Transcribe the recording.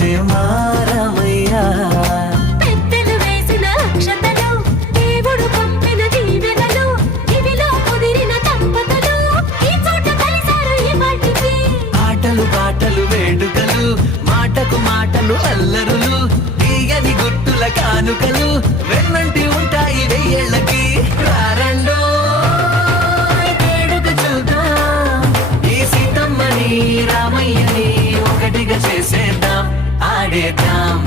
వచ్చే మారమయ్యా. పెద్దలు వేసిన అక్షతలు, దేవుడు పంపిన దీవెనలు, ఇవిలో కుదిరిన దంపతులు ఈ చోట కలిసారు ఇవాటికి. ఆటలు పాటలు వేడుకలు, మాటకు మాటలు అల్లరులు, తీయని గుర్తుల కానుకలు వెన్నంటి ఉంటాయి వెయ్యేళ్ళకి. రారండో వేడుక చూద్దాం, ఈ సీతమ్మని రామయ్యని ఒకటిగా చేసేద్దాం, ఆడేద్దాం.